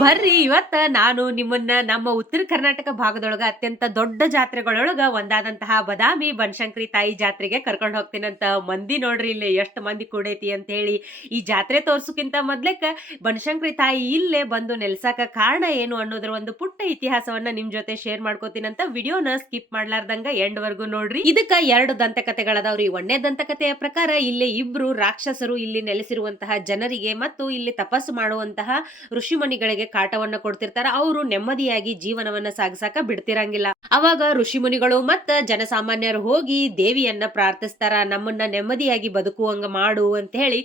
ಬರ್ರಿ ಇವತ್ತ ನಾನು ನಿಮ್ಮನ್ನ ನಮ್ಮ ಉತ್ತರ ಕರ್ನಾಟಕ ಭಾಗದೊಳಗ ಅತ್ಯಂತ ದೊಡ್ಡ ಜಾತ್ರೆಗಳೊಳಗ ಒಂದಾದಂತಹ ಬದಾಮಿ ಬನಶಂಕರಿ ತಾಯಿ ಜಾತ್ರೆಗೆ ಕರ್ಕೊಂಡು ಹೋಗ್ತೀನಂತ. ಮಂದಿ ನೋಡ್ರಿ ಇಲ್ಲಿ ಎಷ್ಟು ಮಂದಿ ಕೂಡೈತಿ ಅಂತ ಹೇಳಿ. ಈ ಜಾತ್ರೆ ತೋರ್ಸುಕ್ಕಿಂತ ಮೊದ್ಲೇಕ ಬನಶಂಕರಿ ತಾಯಿ ಇಲ್ಲೇ ಬಂದು ನೆಲ್ಸಾಕ ಕಾರಣ ಏನು ಅನ್ನೋದ್ರ ಒಂದು ಪುಟ್ಟ ಇತಿಹಾಸವನ್ನ ನಿಮ್ ಜೊತೆ ಶೇರ್ ಮಾಡ್ಕೋತೀನಂತ. ವಿಡಿಯೋನ ಸ್ಕಿಪ್ ಮಾಡ್ಲಾರ್ದಂಗ ಎಂಡ್ ವರ್ಗು ನೋಡ್ರಿ. ಇದಕ್ಕ 2 ದಂತಕಥೆಗಳದಾವ್ರಿ. 1ನೇ ದಂತಕಥೆಯ ಪ್ರಕಾರ ಇಲ್ಲಿ ಇಬ್ರು ರಾಕ್ಷಸರು ಇಲ್ಲಿ ನೆಲೆಸಿರುವಂತಹ ಜನರಿಗೆ ಮತ್ತು ಇಲ್ಲಿ ತಪಸ್ಸು ಮಾಡುವಂತಹ ಋಷಿಮುನಿಗಳಿಗೆ ಕಾಟವನ್ನ ಕೊಡ್ತಿರ್ತಾರ. ಅವರು ನೆಮ್ಮದಿಯಾಗಿ ಜೀವನವನ್ನ ಸಾಗಿಸಾಕ ಬಿಡ್ತಿರಂಗಿಲ್ಲ. ಅವಾಗ ಋಷಿಮುನಿಗಳು ಮತ್ತ ಜನಸಾಮಾನ್ಯರು ಹೋಗಿ ದೇವಿಯನ್ನ ಪ್ರಾರ್ಥಿಸ್ತಾರ, ನಮ್ಮನ್ನ ನೆಮ್ಮದಿಯಾಗಿ ಬದುಕುವಂಗ ಮಾಡು ಅಂತ ಹೇಳಿ.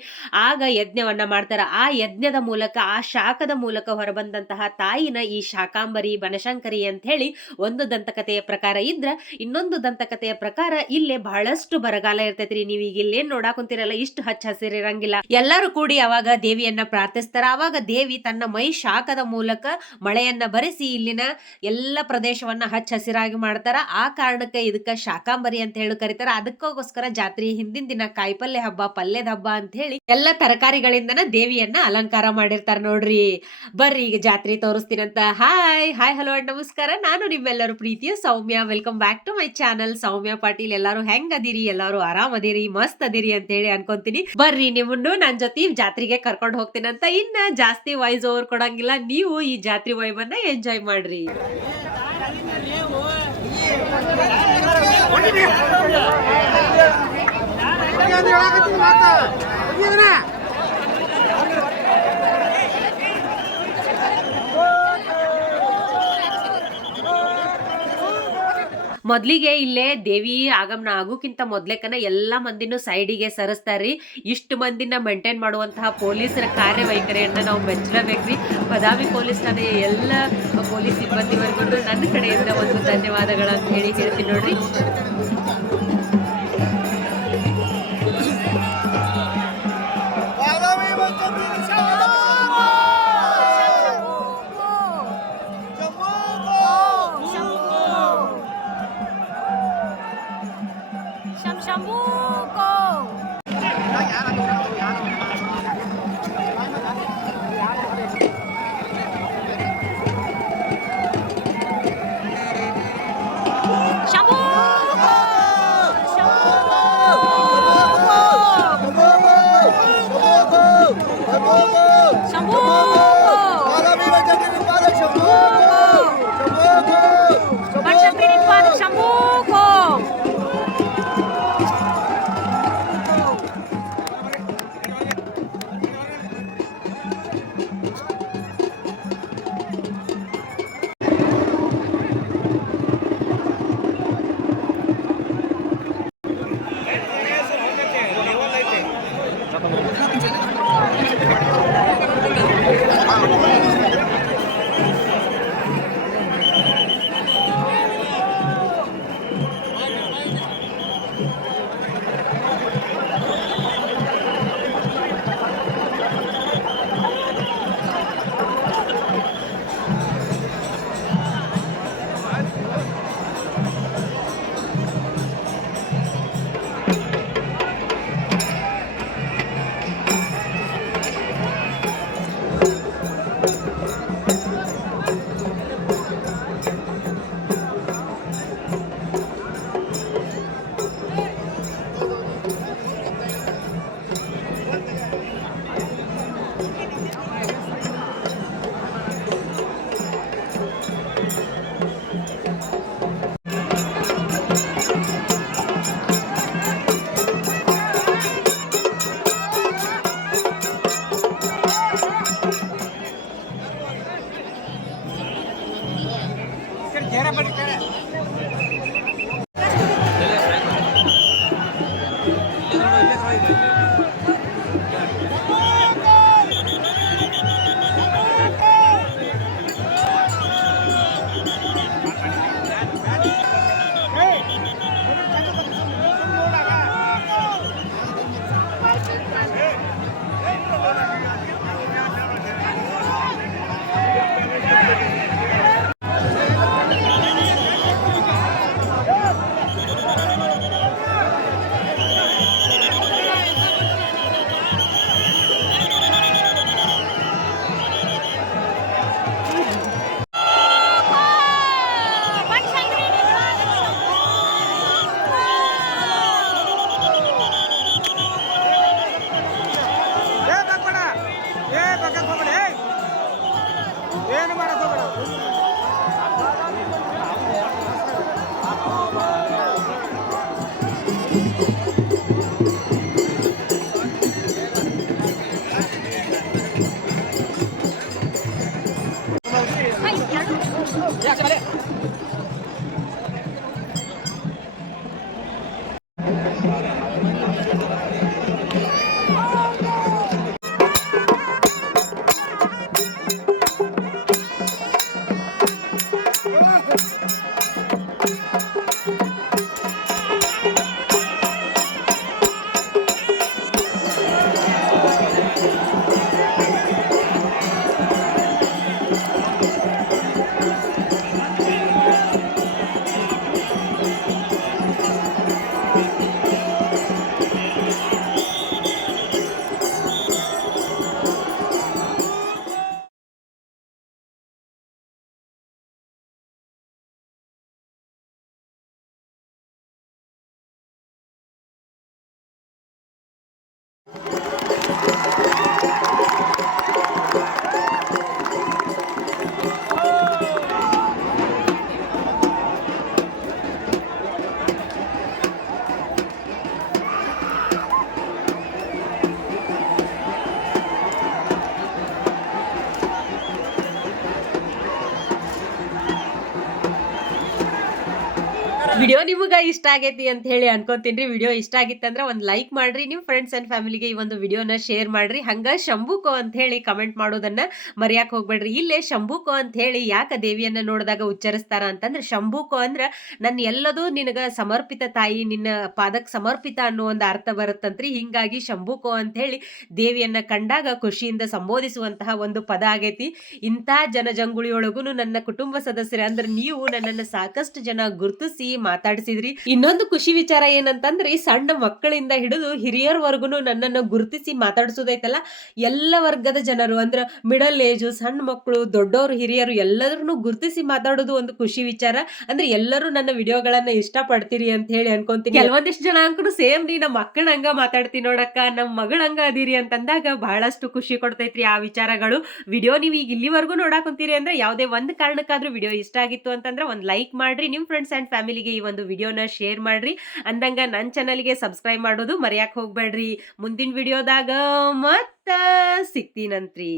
ಆಗ ಯಜ್ಞವನ್ನ ಮಾಡ್ತಾರ. ಆ ಯಜ್ಞದ ಮೂಲಕ, ಆ ಶಾಖದ ಮೂಲಕ ಹೊರಬಂದಂತಹ ತಾಯಿನ ಈ ಶಾಕಾಂಬರಿ ಬನಶಂಕರಿ ಅಂತ ಹೇಳಿ ಒಂದು ದಂತಕಥೆಯ ಪ್ರಕಾರ ಇದ್ರ, ಇನ್ನೊಂದು ದಂತಕಥೆಯ ಪ್ರಕಾರ ಇಲ್ಲೇ ಬಹಳಷ್ಟು ಬರಗಾಲ ಇರ್ತೈತ್ರಿ. ನೀವ್ ಈಗ ಇಲ್ಲೇನ್ ನೋಡಾಕುಂತಿರಲ್ಲ, ಇಷ್ಟು ಹಚ್ಚ ಹಸಿರಿರಂಗಿಲ್ಲ. ಎಲ್ಲರೂ ಕೂಡಿ ಅವಾಗ ದೇವಿಯನ್ನ ಪ್ರಾರ್ಥಿಸ್ತಾರ. ಅವಾಗ ದೇವಿ ತನ್ನ ಮೈ ಶಾಖದ ಮೂಲಕ ಮಳೆಯನ್ನ ಬರೆಸಿ ಇಲ್ಲಿನ ಎಲ್ಲ ಪ್ರದೇಶವನ್ನ ಹಚ್ಚ ಹಸಿರಾಗಿ ಮಾಡ್ತಾರ. ಆ ಕಾರಣಕ್ಕೆ ಇದಕ್ಕ ಶಾಕಾಂಬರಿ ಅಂತ ಹೇಳಿ ಕರೀತಾರ. ಅದಕ್ಕೋಸ್ಕರ ಜಾತ್ರೆ ಹಿಂದಿನ ದಿನ ಕಾಯಿಪಲ್ಲೆ ಹಬ್ಬ, ಪಲ್ಯದ ಹಬ್ಬ ಅಂತ ಹೇಳಿ ಎಲ್ಲ ತರಕಾರಿಗಳಿಂದನ ದೇವಿಯನ್ನ ಅಲಂಕಾರ ಮಾಡಿರ್ತಾರ ನೋಡ್ರಿ. ಬರ್ರಿ ಈಗ ಜಾತ್ರೆ ತೋರಿಸ್ತೀನಂತ. ಹಾಯ್ ಹಲೋ ಅಂಡ್ ನಮಸ್ಕಾರ. ನಾನು ನಿಮ್ಮೆಲ್ಲರೂ ಪ್ರೀತಿಯ Soumya. Welcome back to my channel Soumya Patil. ಎಲ್ಲಾರು ಹೆಂಗ್ ಅದಿರಿ? ಎಲ್ಲಾರು ಆರಾಮ್ ಅದಿರಿ, ಮಸ್ತ್ ಅದಿರಿ ಅಂತ ಹೇಳಿ ಅನ್ಕೊಂತೀನಿ. ಬರ್ರಿ ನಿಮ್ಮನ್ನು ನನ್ ಜೊತೆ ಜಾತ್ರೆಗೆ ಕರ್ಕೊಂಡು ಹೋಗ್ತೀನಂತ. ಇನ್ನ ಜಾಸ್ತಿ ವಾಯ್ಸ್ ಓವರ್ ಕೊಡಂಗಿಲ್ಲ. ನೀವು ಈ ಜಾತ್ರೆ ವೈಬನ್ನ ಎಂಜಾಯ್ ಮಾಡ್ರಿ. ಮೊದ್ಲಿಗೆ ಇಲ್ಲೇ ದೇವಿ ಆಗಮನ ಆಗೋಕ್ಕಿಂತ ಮೊದ್ಲೇಕನ ಎಲ್ಲಾ ಮಂದಿನೂ ಸೈಡಿಗೆ ಸರಿಸ್ತಾರ್ರಿ. ಇಷ್ಟು ಮಂದಿನ ಮೇಂಟೈನ್ ಮಾಡುವಂತಹ ಪೊಲೀಸರ ಕಾರ್ಯವೈಖರಿಯನ್ನ ನಾವು ಮೆಚ್ಚಲೇಬೇಕ್ರಿ. ಬದಾಮಿ ಪೊಲೀಸ್ ಠಾಣೆಯ ಎಲ್ಲ ಪೊಲೀಸ್ ಸಿಬ್ಬಂದಿವರೆಗೂ ನನ್ನ ಕಡೆಯಿಂದ ಒಂದು ಧನ್ಯವಾದಗಳಂತ ಹೇಳಿ ಹೇಳ್ತೀನಿ ನೋಡ್ರಿ. ವಿಡಿಯೋ ನಿಮಗ ಇಷ್ಟ ಆಗೈತಿ ಅಂತ ಹೇಳಿ ಅನ್ಕೊಂತೀನಿ. ವಿಡಿಯೋ ಇಷ್ಟ ಆಗಿತ್ತಂದ್ರ ಒಂದ್ ಲೈಕ್ ಮಾಡ್ರಿ. ನಿಮ್ ಫ್ರೆಂಡ್ಸ್ ಅಂಡ್ ಫ್ಯಾಮಿಲಿಗೆ ಈ ಒಂದು ವಿಡಿಯೋನ ಶೇರ್ ಮಾಡ್ರಿ. ಹಂಗ ಶಂಭುಕೋ ಅಂತ ಹೇಳಿ ಕಮೆಂಟ್ ಮಾಡೋದನ್ನ ಮರ್ಯಾಕ್ ಹೋಗ್ಬೇಡ್ರಿ. ಇಲ್ಲೇ ಶಂಭುಕೋ ಅಂತ ಹೇಳಿ ಯಾಕ ದೇವಿಯನ್ನ ನೋಡಿದಾಗ ಉಚ್ಚರಿಸ್ತಾರ ಅಂತಂದ್ರ, ಶಂಭುಕೋ ಅಂದ್ರ ನನ್ ಎಲ್ಲದೂ ನಿನಗ ಸಮರ್ಪಿತ ತಾಯಿ, ನಿನ್ನ ಪಾದಕ್ ಸಮರ್ಪಿತ ಅನ್ನೋ ಒಂದು ಅರ್ಥ ಬರುತ್ತಂತ್ರಿ. ಹಿಂಗಾಗಿ ಶಂಭುಕೋ ಅಂತ ಹೇಳಿ ದೇವಿಯನ್ನ ಕಂಡಾಗ ಖುಷಿಯಿಂದ ಸಂಬೋಧಿಸುವಂತಹ ಒಂದು ಪದ ಆಗೈತಿ. ಇಂಥ ಜನಜಂಗುಳಿಯೊಳಗುನು ನನ್ನ ಕುಟುಂಬ ಸದಸ್ಯರೇ ಅಂದ್ರೆ ನೀವು ನನ್ನನ್ನ ಸಾಕಷ್ಟು ಜನ ಗುರುತಿಸಿ ಮಾತಾಡಿಸಿದ್ರಿ. ಇನ್ನೊಂದು ಖುಷಿ ವಿಚಾರ ಏನಂತಂದ್ರಿ, ಸಣ್ಣ ಮಕ್ಕಳಿಂದ ಹಿಡಿದು ಹಿರಿಯರ್ವರ್ಗುನು ನನ್ನನ್ನು ಗುರುತಿಸಿ ಮಾತಾಡಿಸೋದೈತಲ್ಲ, ಎಲ್ಲ ವರ್ಗದ ಜನರು ಅಂದ್ರ ಮಿಡಲ್ ಏಜ್, ಸಣ್ಣ ಮಕ್ಕಳು, ದೊಡ್ಡವರು, ಹಿರಿಯರು ಎಲ್ಲರನ್ನು ಗುರುತಿಸಿ ಮಾತಾಡೋದು ಒಂದು ಖುಷಿ ವಿಚಾರ. ಅಂದ್ರೆ ಎಲ್ಲರೂ ನನ್ನ ವಿಡಿಯೋಗಳನ್ನ ಇಷ್ಟ ಪಡ್ತೀರಿ ಅಂತ ಹೇಳಿ ಅನ್ಕೊಂತೀನಿ. ಕೆಲವೊಂದಿಷ್ಟು ಜನ ಅಂಕರು ಸೇಮ್ ನೀ ನಮ್ಮ ಮಕ್ಕಳಂಗ ಮಾತಾಡ್ತೀನಿ ನೋಡಕ್ಕ, ನಮ್ಮ ಮಗಳಂಗ ಅದೀರಿ ಅಂತಂದಾಗ ಬಹಳಷ್ಟು ಖುಷಿ ಕೊಡ್ತೈತ್ರಿ ಆ ವಿಚಾರಗಳು. ವಿಡಿಯೋ ನೀವು ಈಗ ಇಲ್ಲಿವರೆಗೂ ನೋಡಾಕುಂತೀರಿ ಅಂದ್ರೆ ಯಾವುದೇ ಒಂದು ಕಾರಣಕ್ಕಾದ್ರೂ ವಿಡಿಯೋ ಇಷ್ಟ ಆಗಿತ್ತು ಅಂತಂದ್ರೆ ಒಂದ್ ಲೈಕ್ ಮಾಡ್ರಿ. ನಿಮ್ ಫ್ರೆಂಡ್ಸ್ ಅಂಡ್ ಫ್ಯಾಮಿಲಿಗೆ ಈ ಒಂದು ವಿಡಿಯೋನ ಶೇರ್ ಮಾಡ್ರಿ. ಅಂದಂಗ ನನ್ನ ಚಾನಲ್ಗೆ ಸಬ್ಸ್ಕ್ರೈಬ್ ಮಾಡೋದು ಮರೆಯಾಕ್ ಹೋಗ್ಬೇಡ್ರಿ. ಮುಂದಿನ ವಿಡಿಯೋದಾಗ ಮತ್ತ ಸಿಗ್ತೀನಂತ್ರಿ.